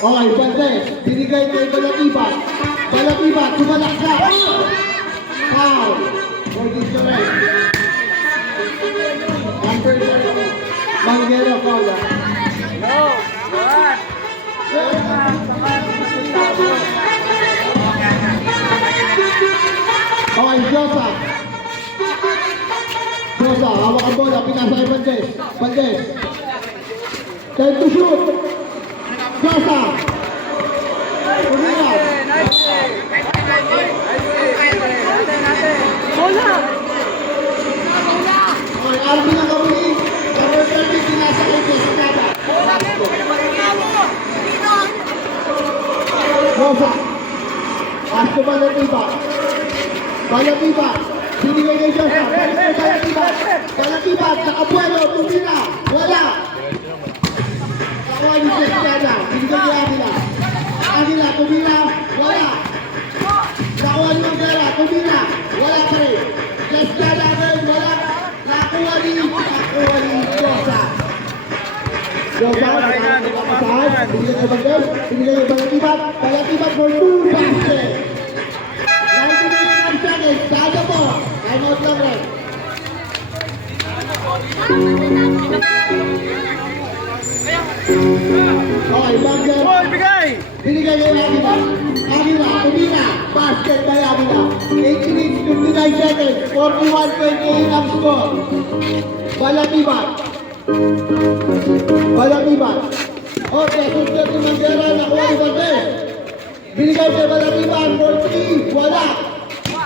Okay, bante. Binigay kay Balatibat. Balatibat, sumalak ka. Foul. For disconnect. Number 30. Manguero, foul. No. What? Okay, Josa. Josa, hawak ang bola. Pinasa kay Bandes. Bandes. Time to shoot. Josa. Pumila. Bola! Okay, Arvin ang kabuli. Number 30, pinasa kay Jessica. Josa. Asko Balatibat. Balatibat. Binigay kay Josa. Balatibat. Balatibat. Nakabuelo. Pumila. Wala. Nakuha ni Jessica. Binigay kay Avila. Avila. Pumila. Wala. Nakuha ni Manguera. Pumila. Wala pa rin. Jessica namin. Wala. Nakuha ni Josa. Josa. Nakapasahas. Binigay kay Bandes. Binigay kay Balatibat. Balatibat for 2 baskets. 99 seconds. Sada po. Time out lang rin. Okay, Manguera. Boy, bigay! Binigay kay Avila. Avila, Pumila. Basket by Avila. 18 minutes, 59 seconds. 41-28 ang score. Balatibat. Balatibat. Okay, susunod ni Manguera. Nakuha ni Bandes. Binigay kay Balatibat for 3. Wala.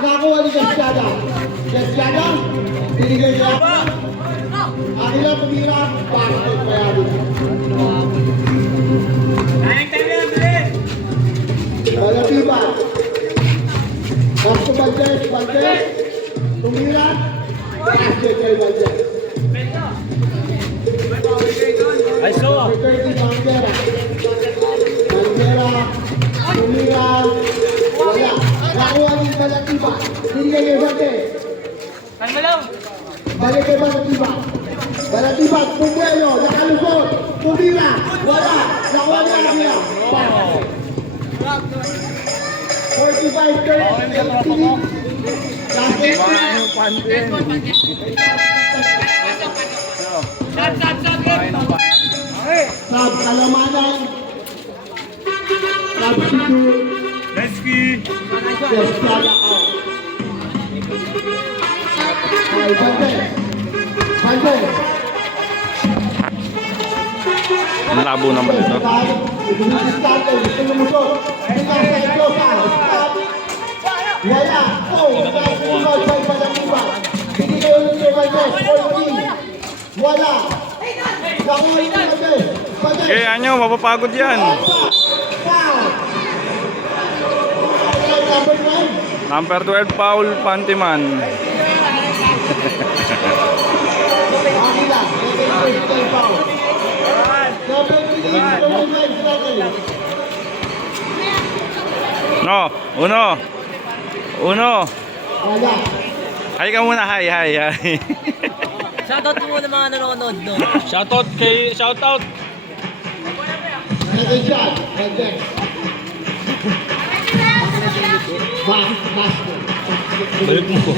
Nakuha ni Cascada. Cascada. Binigay kay Avila. Avila, Pumila. Basket by Avila. Balatibat. Basko Bandes. Bandes. Pumila. Basket kay Bandes. I saw! 30 Manguera. Manguera. Pumila. Wala. Nakuha ni Balatibat. Binigay kay Bandes. Time mo lang! Balik kay Balatibat. Balatibat. Pumelo. Nakalusot. Pumila. Wala. Nakuha ni Avila. Basket. 45-30. Last 8. Sub Kalamanan. Substitute. Lesky! Descada out. Okay, Bandes. Bandes. Ang labo naman ito. Gusto lumusot. Wala. Oh, nakasunod by Balatibat. Binigay ulit kay Bandes. 14. Wala. Nakuha ni Bandes. Bandes. Kaya nyo, mapapagod yan. Foul. Number 1. Number 12, Paul Pantiman. Avila. Second foul. Number 3. No, uno. Uno. Wala. Hi ka muna, hi. Shoutout mo muna mga nanonood, no? Shoutout. Second shot. Bandes. Basket. Balik mo.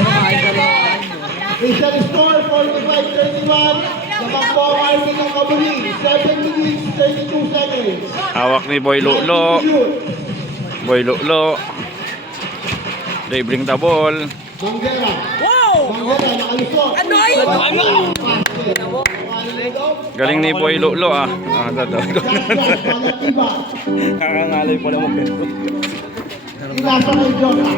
Official score 45-31. Nakapawal ni Kakabuli. 7 minutes, 32 seconds. Hawak ni Boy Luklo. Boy Luklo. Dribbling the ball. Manguera. Wow! Manguera, nakalusot. Galing ni Boy Luklo ah. Balatibat. Kakangalay pala mo. Inasa kay Josa.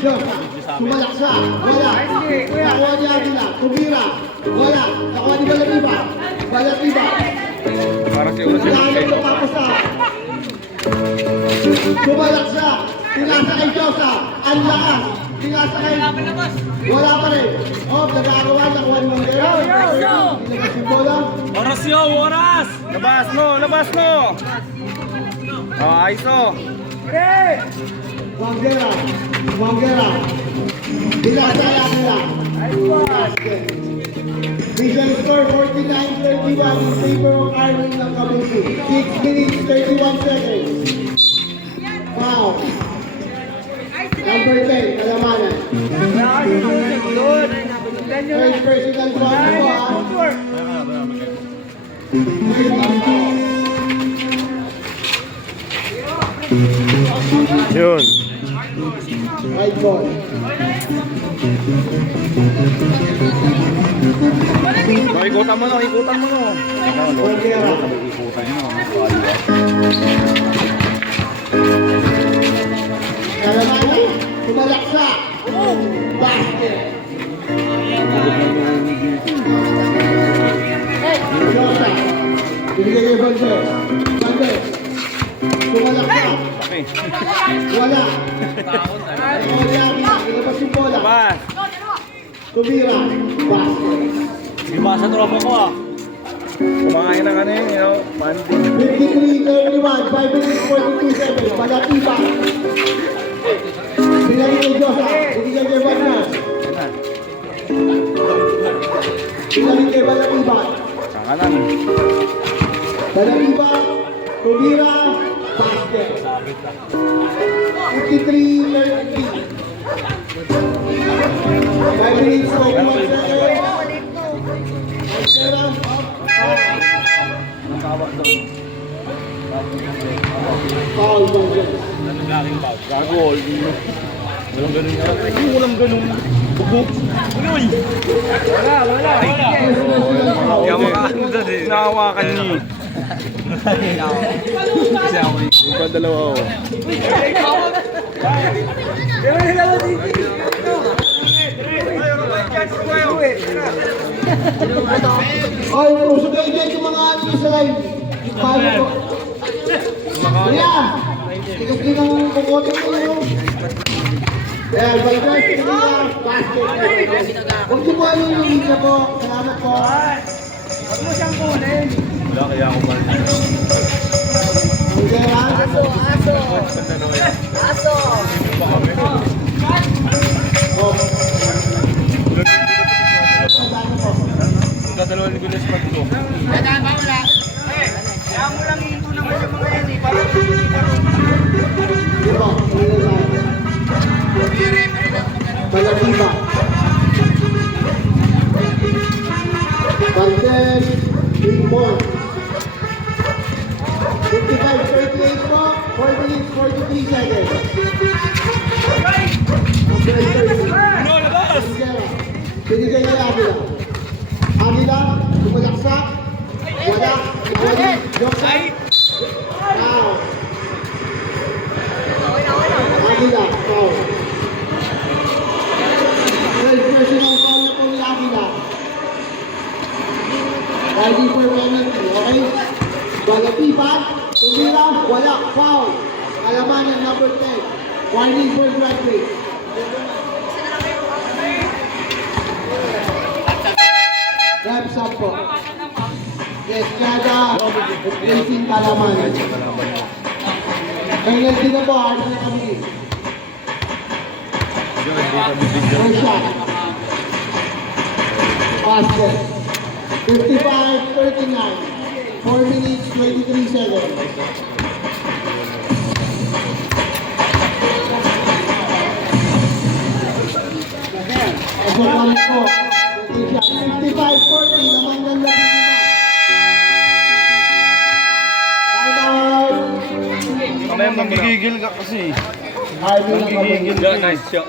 Josa. Sumalak siya. Wala. Nakuha ni Avila. Tumira. Wala. Nakuha ni Balatibat. Balatibat. Para si Uno Nakalit sa papasahan. Sumalak siya. Pinasa kay Josa. Ang lakas. Pinasa kay... Wala pa rin. Oh, nagkakawa. Nakuha ni Manguera. Ilagay yung bola. Oras yun! Oras! Labas mo. ISO. Wangera. Wangera. Binasaya nila. Basket. Visual score 49-31 in favor of Armin ng Kabusu. 6 minutes, 31 seconds. Foul. Number 10, Kalamanan. First personal foul po ah. Yun. Right ball. Ikutan mo no, ikutan mo no. Wangera. Kalamanan, tumalaksa. Basket. Josa. Binigay kay Vander. Vander. Tumalaksa. Okay. Wala. Ilabas yung bola. Bas. Tumira. Basket. Di ba sa tropa ko ah? Kumain na ka na yun, you know. Pandi. 53-31, 5 minutes 42 seconds. Palatiba. Binigay kay Josa. Binigay kay Vander. Binigay kay Palatiba. Saka lang. Palatiba. Tumira. Basket. 53-33. 5 minutes 41 seconds. Foul Vander. Gago. Walang ganun nga. Ay, walang ganun. Bubuk. Uy! Kaya makaano dyan eh. Nahawakan niyo. Yung pa dalawa ako. Ay, puso kayo dyan yung mga ano sa live. Paano po? Kuya! Tigas din ang kukote ko yun. Ayan, Vander, Tumira, basket. Huwag niyo po ano yung linya po. Salamat po. Wala kaya ako pa. Wangera. Oh. Dadalawan ko na sa pagko. Diba? Palatiba. Vander, 3 more. 55-38 po, 4 minutes, 43 seconds. Binigay niya Avila. Avila, tumalaksak. Wala. Wala. Joksa. Foul. Avila, foul. Well, personal foul na po ni Avila. Ready for penalty, okay? Palatiba, Tumira, wala, foul. Kalamanan, number 10. Warning for graduate. Wraps up po. Yes, Kada, Racing Kalamanan. Penalty na po, ano na kami. First shot. Basket. 55-39. 4 minutes, 23 seconds. Ito kami po. 55-40 naman ng labi nila. Time out! Mamaya magigigil ka kasi. Armin ang Magigigil ka. Nice shot.